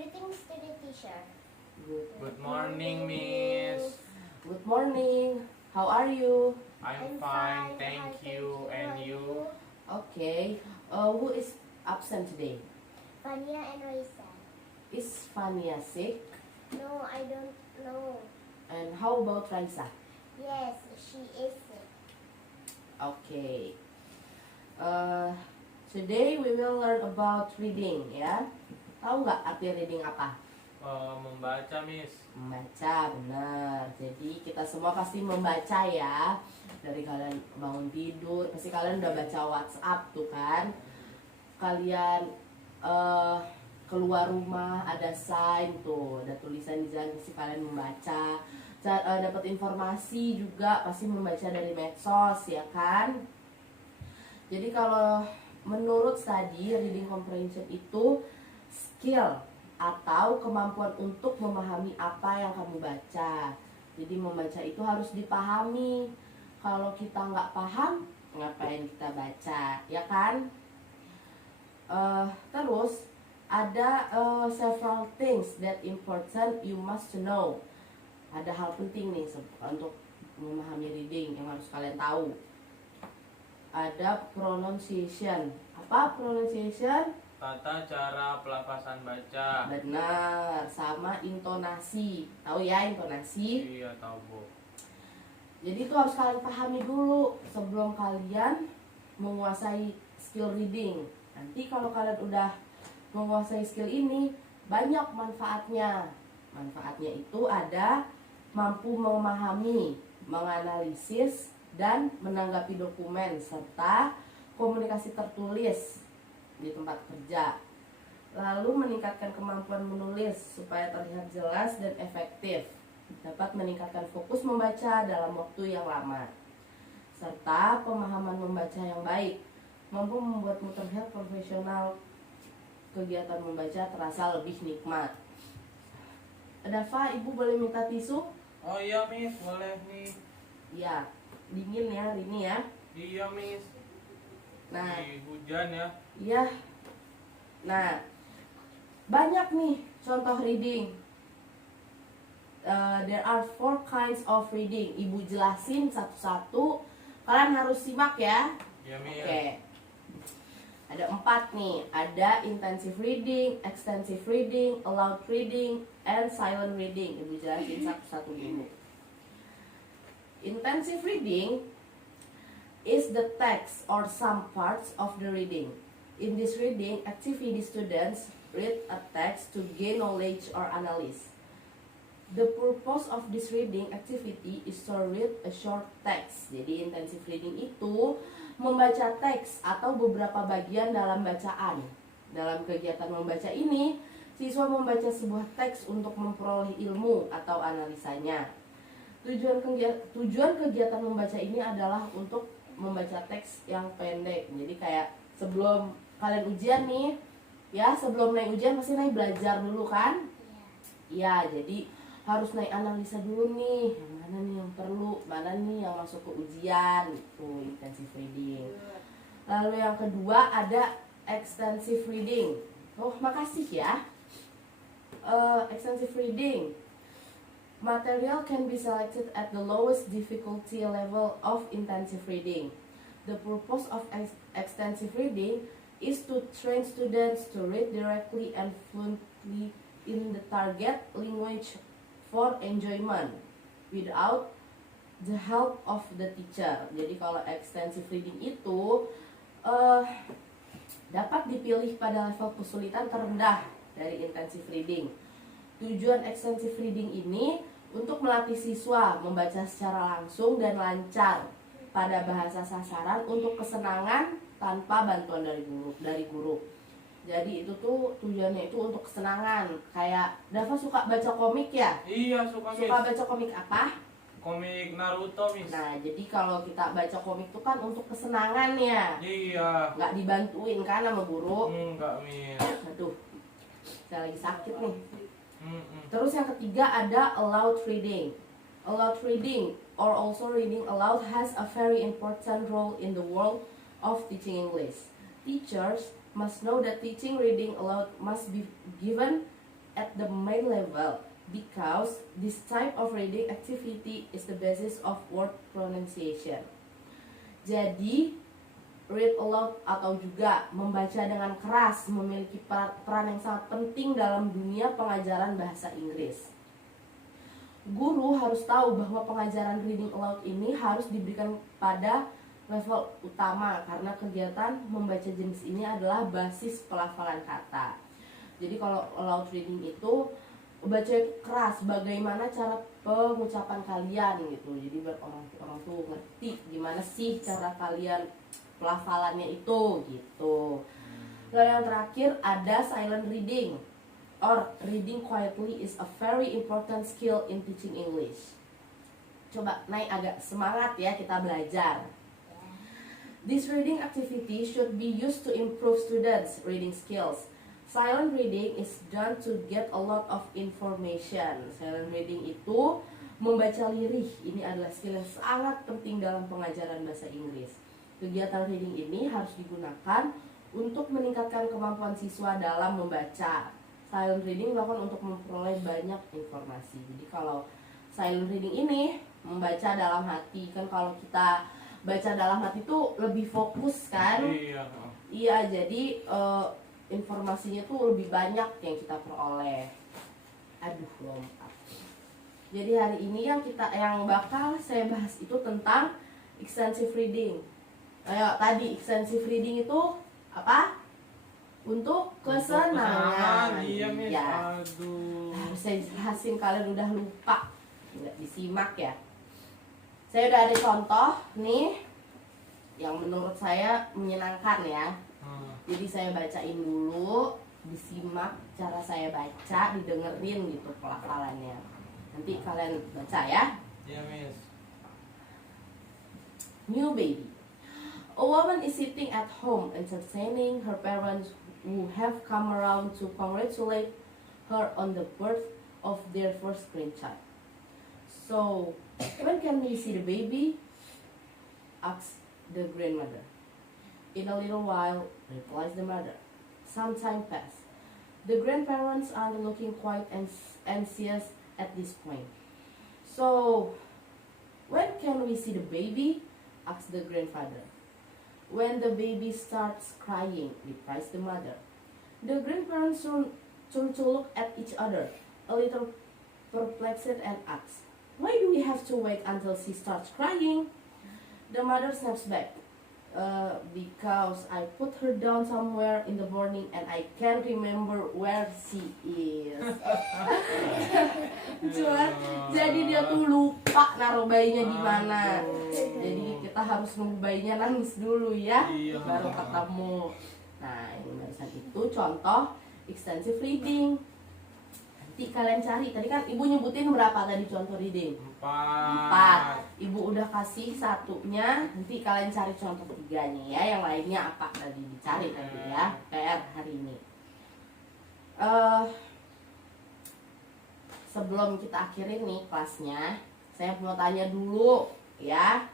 Greetings to the teacher. Good morning, Miss. Good morning. How are you? I'm fine, thank you. And you? Okay. Who is absent today? Fania and Raisa. Is Fania sick? No, I don't know. And how about Raisa? Yes, she is sick. Okay. Today we will learn about reading, ya. Tahu nggak arti reading apa? Membaca, Miss. Membaca, benar. Jadi kita semua pasti membaca ya. Dari kalian bangun tidur, pasti kalian udah baca WhatsApp tuh kan. Kalian keluar rumah ada sign tuh, ada tulisan di jalan, pasti kalian membaca. Dapat informasi juga pasti membaca dari medsos ya kan. Jadi kalau menurut study reading comprehension itu skill atau kemampuan untuk memahami apa yang kamu baca. Jadi membaca itu harus dipahami. Kalau kita nggak paham, ngapain kita baca, ya kan? Terus ada several things that important you must know. Ada hal penting nih untuk memahami reading yang harus kalian tahu. Ada pronunciation. Apa pronunciation? Tata cara pelafasan baca. Benar, sama intonasi. Tahu ya intonasi? Iya, tahu, Bu. Jadi itu harus kalian pahami dulu sebelum kalian menguasai skill reading. Nanti kalau kalian udah menguasai skill ini, banyak manfaatnya. Manfaatnya itu ada mampu memahami, menganalisis, dan menanggapi dokumen serta komunikasi tertulis di tempat kerja. Lalu meningkatkan kemampuan menulis supaya terlihat jelas dan efektif. Dapat meningkatkan fokus membaca dalam waktu yang lama. Serta pemahaman membaca yang baik, mampu membuatmu terlihat profesional. Kegiatan membaca terasa lebih nikmat. Dafa, ibu boleh minta tisu? Oh iya, Miss, boleh nih. Iya, dingin ya hari ini ya. Iya, Miss. Nah, Di hujan ya. iya. Nah, banyak nih contoh reading. There are 4 kinds of reading. Ibu jelasin satu-satu. Kalian harus simak ya. Iya, Miss. Oke. Ada 4 nih. Ada intensive reading, extensive reading, aloud reading, and silent reading. Ibu jelasin satu-satu dulu. Intensive reading is the text or some parts of the reading. In this reading activity, students read a text to gain knowledge or analysis. The purpose of this reading activity is to read a short text. Jadi intensive reading itu membaca teks atau beberapa bagian dalam bacaan. Dalam kegiatan membaca ini, siswa membaca sebuah teks untuk memperoleh ilmu atau analisanya. Tujuan kegiatan membaca ini adalah untuk membaca teks yang pendek. Jadi kayak sebelum kalian ujian nih, ya sebelum naik ujian pasti naik belajar dulu kan? Iya, jadi harus naik analisa dulu nih, yang mana nih yang perlu, mana nih yang masuk ke ujian, itu intensive reading. Lalu yang kedua ada extensive reading. Oh, makasih ya. Extensive reading. Material can be selected at the lowest difficulty level of intensive reading. The purpose of extensive reading is to train students to read directly and fluently in the target language for enjoyment without the help of the teacher. Jadi kalau extensive reading itu dapat dipilih pada level kesulitan terendah dari intensive reading. Tujuan extensive reading ini untuk melatih siswa membaca secara langsung dan lancar pada bahasa sasaran untuk kesenangan tanpa bantuan dari guru. Jadi itu tuh tujuannya itu untuk kesenangan. Kayak Dava suka baca komik ya? Iya, suka, Miss. Suka baca komik apa? Komik Naruto, Miss. Nah, jadi kalau kita baca komik tuh kan untuk kesenangan ya. Iya. Nggak dibantuin kan sama guru. Enggak, Miss. Aduh, saya lagi sakit nih. Mm-mm. Terus yang ketiga ada aloud reading. Aloud reading or also reading aloud has a very important role in the world of teaching English. Teachers must know that teaching reading aloud must be given at the main level because this type of reading activity is the basis of word pronunciation. Jadi, read aloud atau juga membaca dengan keras memiliki peran yang sangat penting dalam dunia pengajaran bahasa Inggris. Guru harus tahu bahwa pengajaran reading aloud ini harus diberikan pada level utama karena kegiatan membaca jenis ini adalah basis pelafalan kata. Jadi kalau aloud reading itu baca keras, bagaimana cara pengucapan kalian gitu. Jadi biar orang tuh ngerti gimana sih cara kalian pelafalannya itu gitu. Lalu yang terakhir ada silent reading or reading quietly is a very important skill in teaching English. Coba naik agak semangat ya kita belajar. This reading activity should be used to improve students' reading skills. Silent reading is done to get a lot of information. Silent reading itu membaca lirih. Ini adalah skill yang sangat penting dalam pengajaran bahasa Inggris. Kegiatan reading ini harus digunakan untuk meningkatkan kemampuan siswa dalam membaca. Silent reading dilakukan untuk memperoleh banyak informasi. Jadi kalau silent reading ini membaca dalam hati, kan kalau kita baca dalam hati itu lebih fokus kan? Iya. Iya, jadi informasinya tuh lebih banyak yang kita peroleh. Aduh, lompat. Jadi hari ini yang bakal saya bahas itu tentang extensive reading. Ayo, tadi extensive reading itu apa? Untuk kesenangan. Iya, Miss. Ya. Aduh. Harus saya jelasin, kalian udah lupa. Nggak disimak ya. Saya udah ada contoh nih yang menurut saya menyenangkan ya. Jadi saya bacain dulu, disimak cara saya baca, didengerin gitu pelafalannya. Nanti kalian baca ya. Iya, Miss. New baby. A woman is sitting at home entertaining her parents who have come around to congratulate her on the birth of their first grandchild. So, when can we see the baby? Asks the grandmother. In a little while, replies the mother. Some time passed. The grandparents are looking quite anxious at this point. So, when can we see the baby? Asks the grandfather. When the baby starts crying, replies the mother. The grandparents turn to look at each other, a little perplexed, and ask, "Why do we have to wait until she starts crying?" The mother snaps back. Because I put her down somewhere in the morning and I can't remember where she is. Jadi dia tuh lupa naruh bayinya di mana. Jadi kita harus nunggu bayinya nangis dulu ya, baru ketemu. Nah, ini barusan itu contoh extensive reading. Nanti kalian cari, tadi kan ibu nyebutin berapa tadi contoh reading? 4. Ibu udah kasih satunya, nanti kalian cari contoh tiganya ya. Yang lainnya apa tadi dicari tadi ya, PR hari ini. Sebelum kita akhirin nih kelasnya, saya mau tanya dulu ya.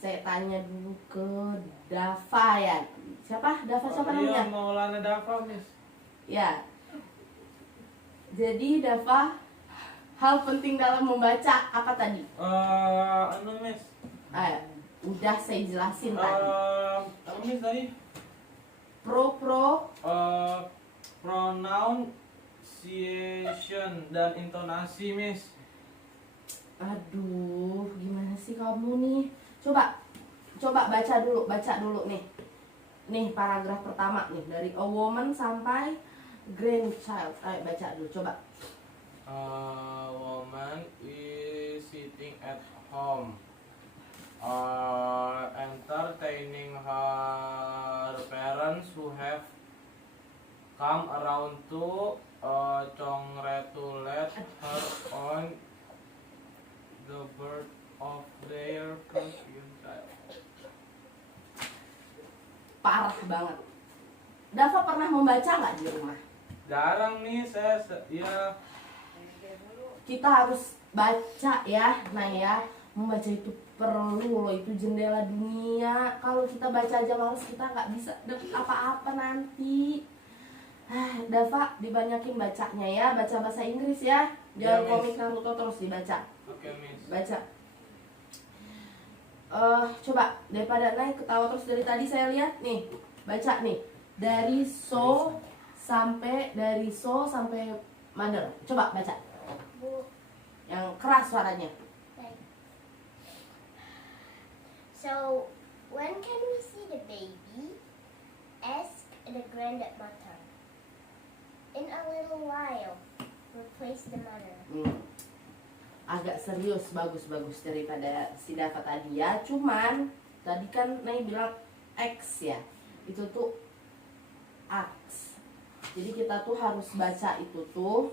Saya tanya dulu ke Dava ya. Siapa? Dava siapa namanya? Iya, Maulana Dava, Miss. Ya. Jadi Dava, hal penting dalam membaca apa tadi? Miss. Udah saya jelasin tadi. Miss tadi? Pronunciation dan intonasi, Miss. Aduh, gimana sih kamu nih? Coba baca dulu nih. Nih paragraf pertama nih dari a woman sampai grandchild. Ayo baca dulu, coba. A woman is sitting at home, entertaining her parents who have come around to congratulate her on the birth of their first child. Parah banget. Dava pernah membaca nggak di rumah? Jarang nih saya ya. Kita harus baca ya. Nah ya, membaca itu perlu loh, itu jendela dunia. Kalau kita baca aja males, kita nggak bisa dapet apa-apa nanti. Dava, dibanyakin bacanya ya, baca bahasa Inggris ya. Ya, Jangan Miss. komik Naruto terus dibaca. Oke, Miss. Baca. Coba daripada naik ketawa terus dari tadi saya lihat nih. Baca nih. Dari so sampai mother. Coba baca. Bu. Yang keras suaranya. Like. So, when can we see the baby? Asked the grandmother. In a little while, replaced the mother. Agak serius, bagus daripada si Dava tadi ya. Cuman tadi kan Nay bilang X ya. Itu tuh X. Jadi kita tuh harus baca itu tuh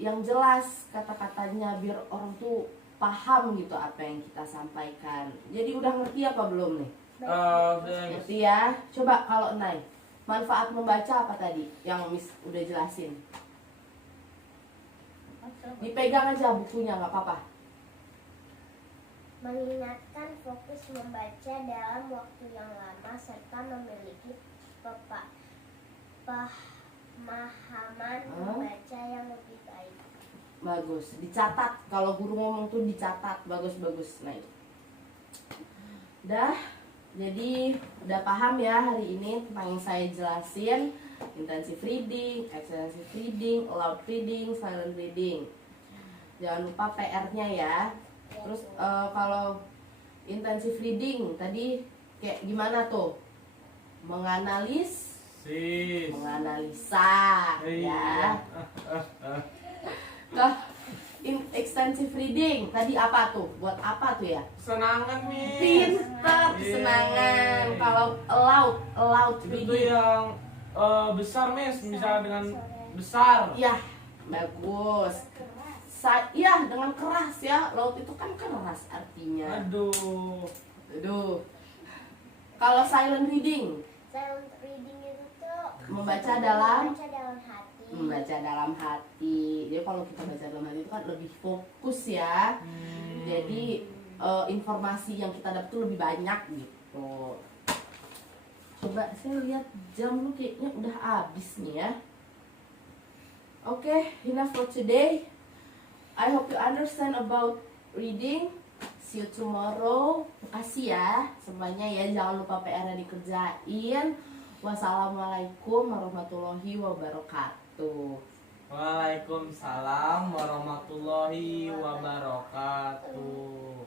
yang jelas kata-katanya biar orang tuh paham gitu apa yang kita sampaikan. Jadi udah ngerti apa belum nih? Udah, Miss. Ngerti ya? Coba kalau Nay, manfaat membaca apa tadi yang Miss udah jelasin? Dipegang aja bukunya nggak apa-apa. Mengingatkan fokus membaca dalam waktu yang lama serta memiliki pemahaman membaca yang lebih baik. Bagus, dicatat. Kalau guru ngomong tuh dicatat. Bagus. Nah, itu. Udah, jadi udah paham ya hari ini tentang yang saya jelasin. Intensive reading, extensive reading, loud reading, silent reading. Jangan lupa PR-nya ya. Terus kalau intensive reading tadi kayak gimana tuh? Menganalisa Iya. ya. Nah, extensive reading tadi apa tuh? Buat apa tuh ya? Senangan, Miss. Pintar, kesenangan. Yeay. Kalau loud Itu tuh reading. yang besar, Miss. Misalnya dengan besar. Ya, bagus. Iya, dengan keras ya. Loud itu kan keras artinya. Aduh. Kalau silent reading, Silent reading itu tuh membaca dalam hati. Jadi kalau kita baca dalam hati itu kan lebih fokus ya. Jadi informasi yang kita dapat tuh lebih banyak gitu. Coba saya lihat jam lu kayaknya udah habis nih ya. Oke, enough for today. I hope you understand about reading. See you tomorrow. Makasih ya semuanya ya. Jangan lupa PR-nya dikerjain. Wassalamualaikum warahmatullahi wabarakatuh. Waalaikumsalam warahmatullahi wabarakatuh.